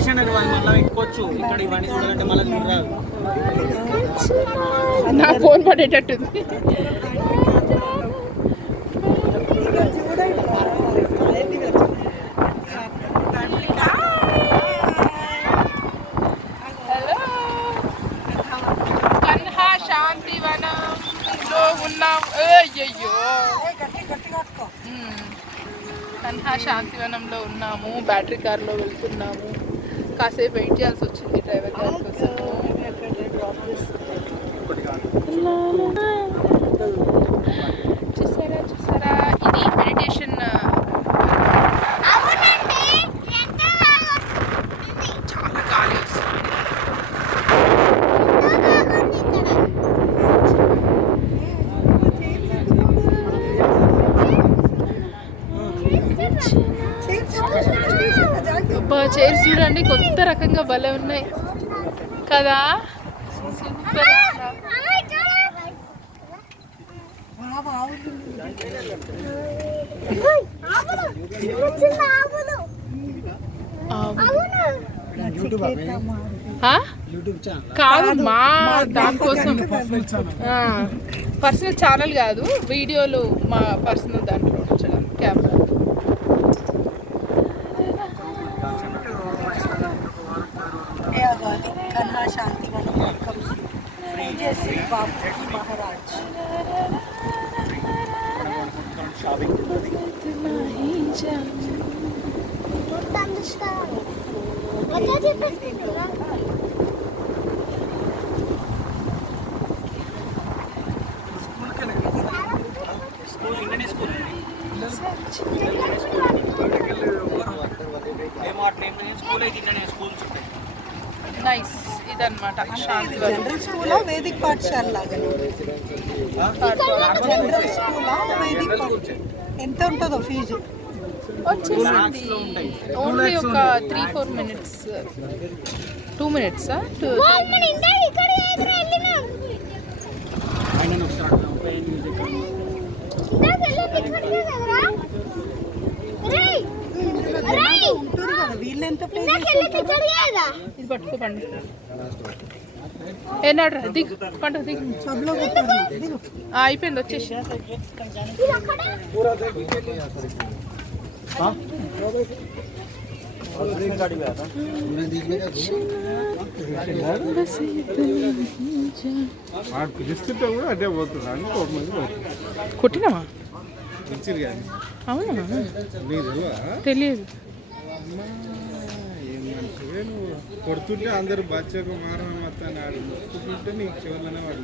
Stationery వాళ్ళు మళ్ళీ ఎక్కొచ్చు. ఇక్కడ ఇవన్నీ చూడాలంటే మళ్ళీ చూడరాదు. నా ఫోన్ పడేటట్టుంది. కన్హా శాంతివనంలో ఉన్నాం. అయ్యయ్యో, కన్హా శాంతివనంలో ఉన్నాము. బ్యాటరీ కార్లో వెళ్తున్నాము. కాసేపు వెయిట్ చేయాల్సి వచ్చింది డ్రైవర్ గారి కోసం. చూసారా చూసారా, ఇది మెడిటేషన్. చాలా గాలి వస్తుంది. చైర్స్ చూడండి, కొత్త రకంగా భలే ఉన్నాయి కదా. సూపర్. కాదు మా దానికోసం పర్సనల్ ఛానల్ కాదు, వీడియోలు మా పర్సనల్ దాంట్లో ఉంచడం కెమెరా. కన్హా శాంతివనం శ్రీ బాబుజీ మహారాజ్. నైస్. ఇదన్నమాట శాంతివనం. జనరల్ స్కూల్ వేదిక్ పాఠశాల లాగా. General school Vedic. ఎంత ఉంటుందో ఫీజు? వచ్చేసింది ఓన్లీ ఒక 3-4 minutes. 2 minutes. వీళ్ళెంత ఇది పట్టుకోపండి. ఏనాడు దిగు పండు దిగు. అయిపోయింది, వచ్చేసి. కొట్టినావా? అవునా, తెలియదు. కొడుతుంటే అందరు బచ్చకు మారం మొత్తాన్ని ఆడు నీకు చెవులనే వాడు.